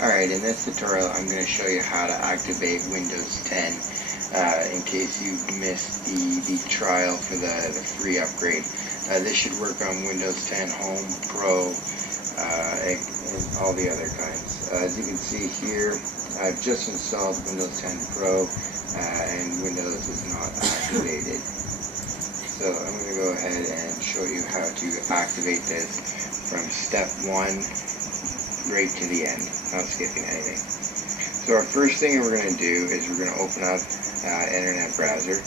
Alright, in this tutorial I'm going to show you how to activate Windows 10 in case you missed the trial for the free upgrade. This should work on Windows 10 Home, Pro, and all the other kinds. As you can see here, I've just installed Windows 10 Pro and Windows is not activated. So I'm going to go ahead and show you how to activate this from step 1 right to the end, not skipping anything. So our first thing we're going to do is we're going to open up internet browser.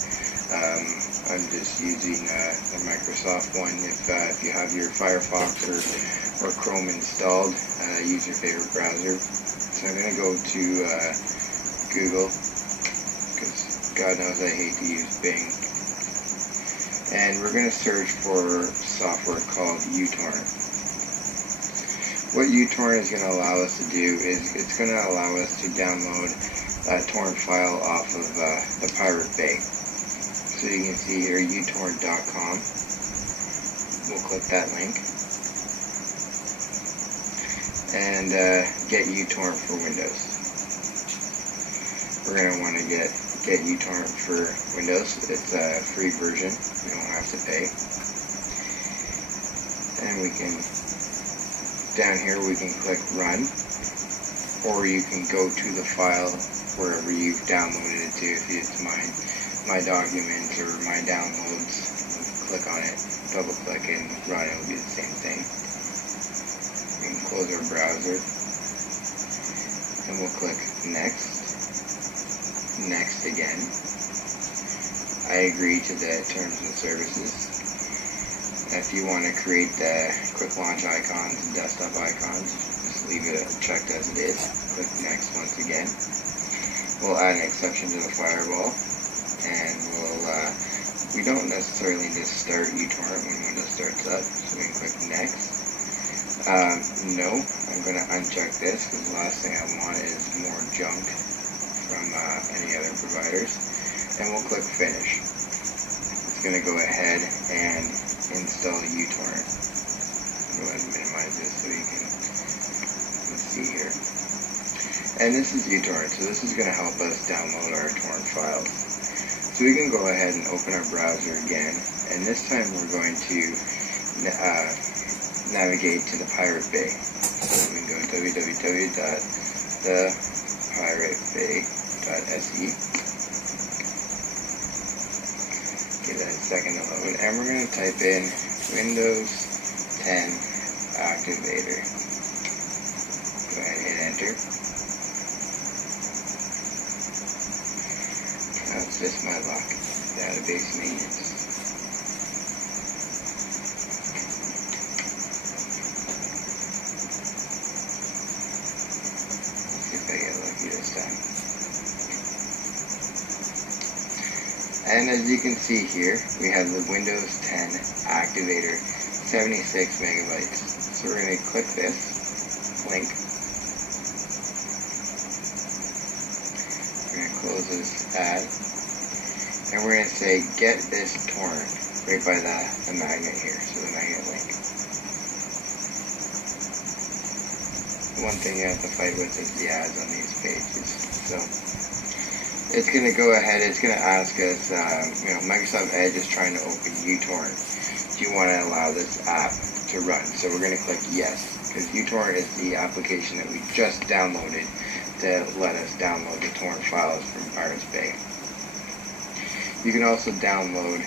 I'm just using the Microsoft one. If you have your Firefox or Chrome installed, use your favorite browser. So I'm going to go to Google, because God knows I hate to use Bing. And we're going to search for software called uTorrent. What uTorrent is going to allow us to do is it's going to allow us to download a torrent file off of the Pirate Bay. So you can see here uTorrent.com. We'll click that link. And get uTorrent for Windows. We're going to want to get uTorrent for Windows. It's a free version. You don't have to pay. And we can... down here we can click run, or you can go to the file wherever you've downloaded it to. If it's my documents or my downloads, click on it, double click and run, it will be the same thing. We can close our browser and we'll click next again. I agree to the terms and services. If you want to create the quick launch icons and desktop icons, just leave it checked as it is. Click next once again. We'll add an exception to the firewall, and we don't necessarily need to start uTorrent when Windows starts up, so we can click next. No, I'm going to uncheck this because the last thing I want is more junk from any other providers, and we'll click finish. It's going to go ahead and install uTorrent. Go ahead and minimize this so you can see here. And this is uTorrent, so this is going to help us download our torrent files. So we can go ahead and open our browser again, and this time we're going to navigate to the Pirate Bay. So we can go to www.thepiratebay.se. Give that a second to load, and we're going to type in Windows 10 Activator. Go ahead and hit enter. That's just my luck. Database maintenance. Let's see if I get lucky this time. And as you can see here, we have the Windows 10 Activator, 76 megabytes. So we're going to click this link. We're going to close this ad. And we're going to say, get this torrent, right by the magnet here, so the magnet link. One thing you have to fight with is the ads on these pages. So it's going to go ahead, it's going to ask us, Microsoft Edge is trying to open uTorrent. Do you want to allow this app to run? So we're going to click yes, because uTorrent is the application that we just downloaded to let us download the torrent files from Pirates Bay. You can also download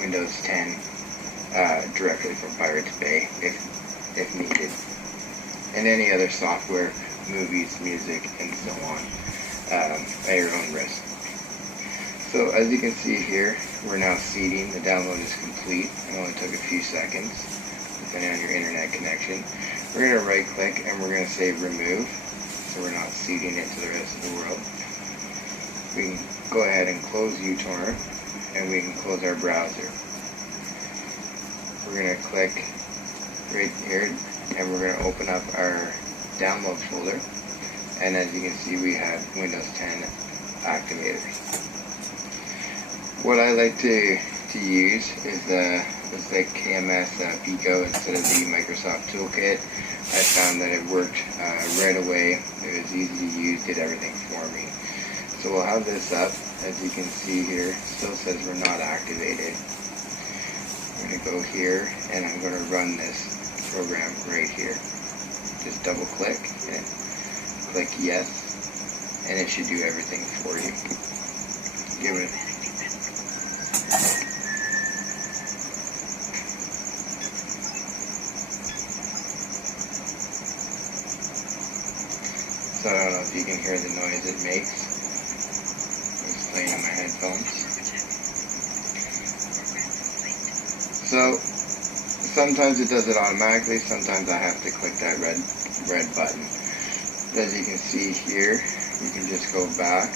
Windows 10 directly from Pirates Bay if needed, and any other software, movies, music, and so on. At your own risk. So as you can see here, we're now seeding. The download is complete. It only took a few seconds, depending on your internet connection. We're going to right click and we're going to say remove, so we're not seeding it to the rest of the world. We can go ahead and close uTorrent, and we can close our browser. We're going to click right here, and we're going to open up our download folder. And as you can see, we have Windows 10 Activators. What I like to to use is the KMS Pico instead of the Microsoft Toolkit. I found that it worked right away. It was easy to use, did everything for me. So we'll have this up. As you can see here, it still says we're not activated. I'm going to go here and I'm going to run this program right here. Just double click and click yes, and it should do everything for you. Give it. So I don't know if you can hear the noise it makes. It's playing on my headphones. So sometimes it does it automatically, sometimes I have to click that red button. As you can see here, we can just go back,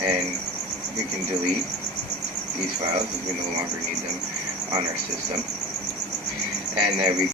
and we can delete these files if we no longer need them on our system. And then we